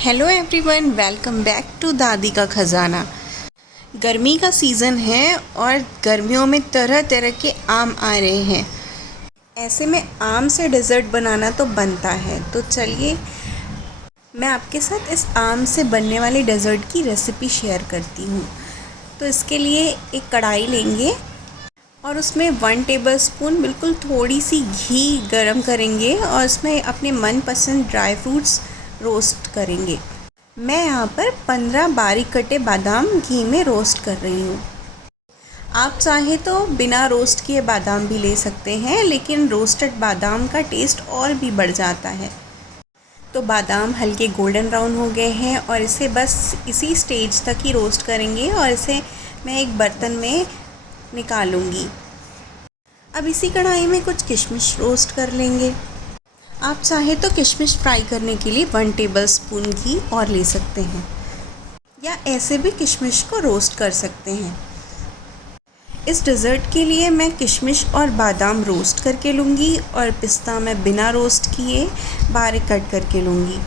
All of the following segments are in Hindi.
Hello everyone, welcome back to Dadi ka ख़ज़ाना। गर्मी का सीज़न है और गर्मियों में तरह तरह के आम आ रहे हैं। ऐसे में आम से डेज़र्ट बनाना तो बनता है, तो चलिए मैं आपके साथ इस आम से बनने वाले डेज़र्ट की रेसिपी शेयर करती हूँ। तो इसके लिए एक कढ़ाई लेंगे और उसमें 1 टेबलस्पून बिल्कुल थोड़ी सी घी गरम करेंगे और उसमें अपने मनपसंद ड्राई फ्रूट्स रोस्ट करेंगे। मैं यहाँ पर 15 बारीक कटे बादाम घी में रोस्ट कर रही हूँ। आप चाहे तो बिना रोस्ट किए बादाम भी ले सकते हैं, लेकिन रोस्टेड बादाम का टेस्ट और भी बढ़ जाता है। तो बादाम हल्के गोल्डन ब्राउन हो गए हैं और इसे बस इसी स्टेज तक ही रोस्ट करेंगे और इसे मैं एक बर्तन में निकालूंगी। अब इसी कढ़ाई में कुछ किशमिश रोस्ट कर लेंगे। आप चाहे तो किशमिश फ्राई करने के लिए 1 टेबलस्पून घी और ले सकते हैं, या ऐसे भी किशमिश को रोस्ट कर सकते हैं। इस डेज़र्ट के लिए मैं किशमिश और बादाम रोस्ट करके लूँगी और पिस्ता मैं बिना रोस्ट किए बारीक कट करके लूँगी।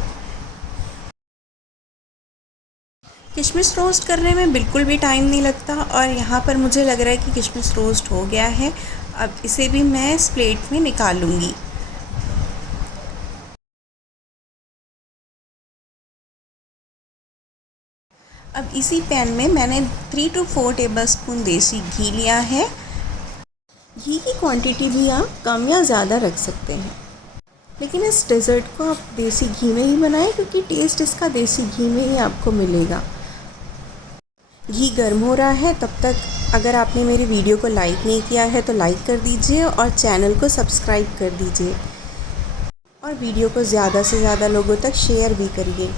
किशमिश रोस्ट करने में बिल्कुल भी टाइम नहीं लगता और यहाँ पर मुझे लग रहा है कि किशमिश रोस्ट हो गया है। अब इसे भी मैं इस प्लेट में निकाल लूँगी। अब इसी पैन में मैंने 3 to 4 टेबलस्पून देसी घी लिया है। घी की क्वांटिटी भी आप कम या ज़्यादा रख सकते हैं, लेकिन इस डेज़र्ट को आप देसी घी में ही बनाएं क्योंकि टेस्ट इसका देसी घी में ही आपको मिलेगा। घी गर्म हो रहा है, तब तक अगर आपने मेरी वीडियो को लाइक नहीं किया है तो लाइक कर दीजिए और चैनल को सब्सक्राइब कर दीजिए और वीडियो को ज़्यादा से ज़्यादा लोगों तक शेयर भी करिए।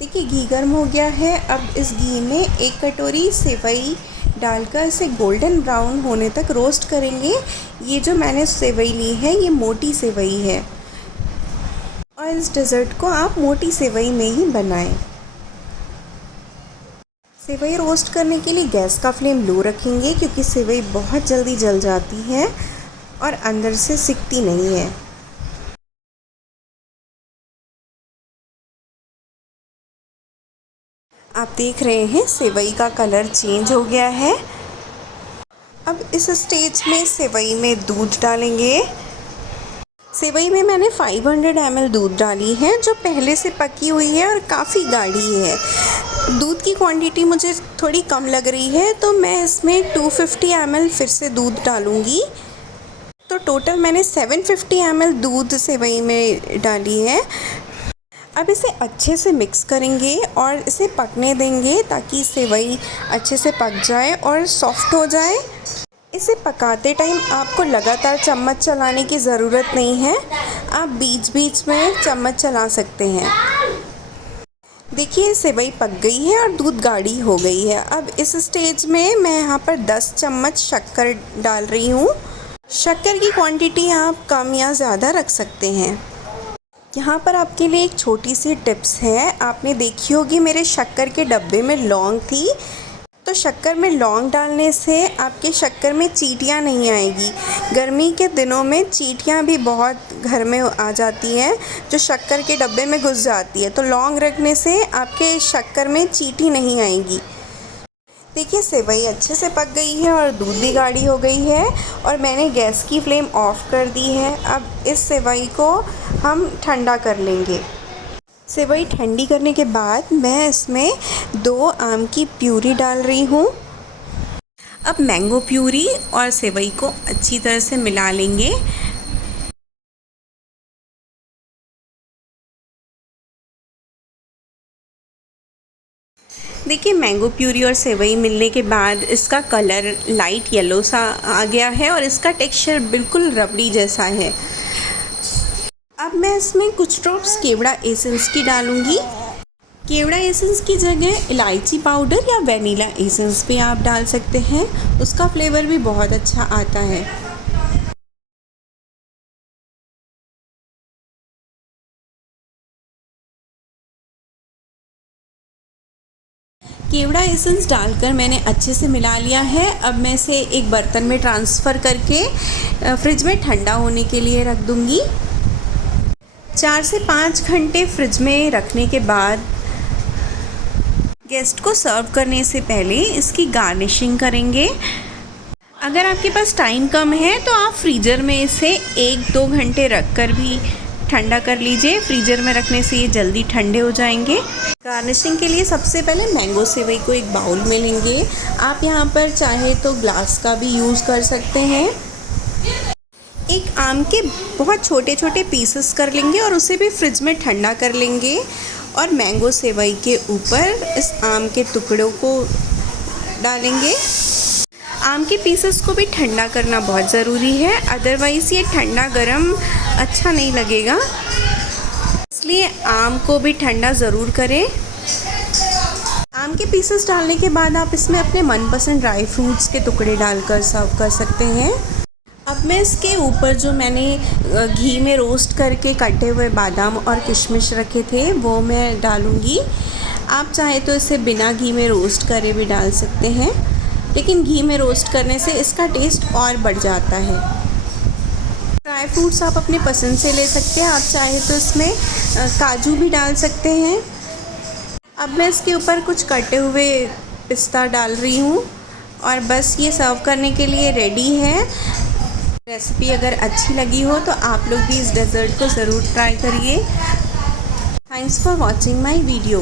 देखिए घी गर्म हो गया है। अब इस घी में 1 कटोरी सेवई डालकर इसे गोल्डन ब्राउन होने तक रोस्ट करेंगे। ये जो मैंने सेवई ली है ये मोटी सेवई है और इस डेज़र्ट को आप मोटी सेवई में ही बनाएं। सेवई रोस्ट करने के लिए गैस का फ्लेम लो रखेंगे क्योंकि सेवई बहुत जल्दी जल जाती है और अंदर से सिकती नहीं है। आप देख रहे हैं सेवई का कलर चेंज हो गया है। अब इस स्टेज में सेवई में दूध डालेंगे। सेवई में मैंने 500 ml दूध डाली है जो पहले से पकी हुई है और काफ़ी गाढ़ी है। दूध की क्वांटिटी मुझे थोड़ी कम लग रही है तो मैं इसमें 250 ml फिर से दूध डालूँगी। तो टोटल मैंने 750 ml दूध सेवई में डाली है। अब इसे अच्छे से मिक्स करेंगे और इसे पकने देंगे ताकि सेवई अच्छे से पक जाए और सॉफ्ट हो जाए। इसे पकाते टाइम आपको लगातार चम्मच चलाने की ज़रूरत नहीं है, आप बीच बीच में चम्मच चला सकते हैं। देखिए सेवई पक गई है और दूध गाढ़ी हो गई है। अब इस स्टेज में मैं यहाँ पर 10 चम्मच शक्कर डाल रही हूँ। शक्कर की क्वांटिटी आप कम या ज़्यादा रख सकते हैं। यहाँ पर आपके लिए एक छोटी सी टिप्स है। आपने देखी होगी मेरे शक्कर के डब्बे में लौंग थी, तो शक्कर में लौंग डालने से आपके शक्कर में चींटियाँ नहीं आएगी। गर्मी के दिनों में चींटियाँ भी बहुत घर में आ जाती हैं जो शक्कर के डब्बे में घुस जाती है, तो लौंग रखने से आपके शक्कर में चींटी नहीं आएगी। देखिए सेवई अच्छे से पक गई है और दूध भी गाढ़ी हो गई है और मैंने गैस की फ्लेम ऑफ़ कर दी है। अब इस सेवई को हम ठंडा कर लेंगे। सेवई ठंडी करने के बाद मैं इसमें 2 आम की प्यूरी डाल रही हूँ। अब मैंगो प्यूरी और सेवई को अच्छी तरह से मिला लेंगे। देखिए मैंगो प्यूरी और सेवई मिलने के बाद इसका कलर लाइट येलो सा आ गया है और इसका टेक्सचर बिल्कुल रबड़ी जैसा है। अब मैं इसमें कुछ ड्रॉप्स केवड़ा एसेंस की डालूँगी। केवड़ा एसेंस की जगह इलायची पाउडर या वनीला एसेंस भी आप डाल सकते हैं, उसका फ्लेवर भी बहुत अच्छा आता है। केवड़ा एसेंस डालकर मैंने अच्छे से मिला लिया है। अब मैं इसे एक बर्तन में ट्रांसफ़र करके फ्रिज में ठंडा होने के लिए रख दूँगी। 4 से 5 घंटे फ्रिज में रखने के बाद गेस्ट को सर्व करने से पहले इसकी गार्निशिंग करेंगे। अगर आपके पास टाइम कम है तो आप फ्रीज़र में इसे 1-2 घंटे रख कर भी ठंडा कर लीजिए। फ्रीज़र में रखने से ये जल्दी ठंडे हो जाएंगे। गार्निशिंग के लिए सबसे पहले मैंगो सेवई को एक बाउल में लेंगे। आप यहाँ पर चाहे तो ग्लास का भी यूज़ कर सकते हैं। एक आम के बहुत छोटे छोटे पीसेस कर लेंगे और उसे भी फ्रिज में ठंडा कर लेंगे और मैंगो सेवई के ऊपर इस आम के टुकड़ों को डालेंगे। आम के पीसेस को भी ठंडा करना बहुत ज़रूरी है, अदरवाइज़ ये ठंडा गरम अच्छा नहीं लगेगा, इसलिए आम को भी ठंडा ज़रूर करें। आम के पीसेस डालने के बाद आप इसमें अपने मनपसंद ड्राई फ्रूट्स के टुकड़े डालकर सर्व कर सकते हैं। अब मैं इसके ऊपर जो मैंने घी में रोस्ट करके कटे हुए बादाम और किशमिश रखे थे वो मैं डालूँगी। आप चाहे तो इसे बिना घी में रोस्ट करे भी डाल सकते हैं, लेकिन घी में रोस्ट करने से इसका टेस्ट और बढ़ जाता है। ड्राई फ्रूट्स आप अपनी पसंद से ले सकते हैं। आप चाहे तो इसमें काजू भी डाल सकते हैं। अब मैं इसके ऊपर कुछ कटे हुए पिस्ता डाल रही हूँ और बस ये सर्व करने के लिए रेडी है। रेसिपी अगर अच्छी लगी हो तो आप लोग भी इस डेज़र्ट को ज़रूर ट्राई करिए। Thanks for watching my video.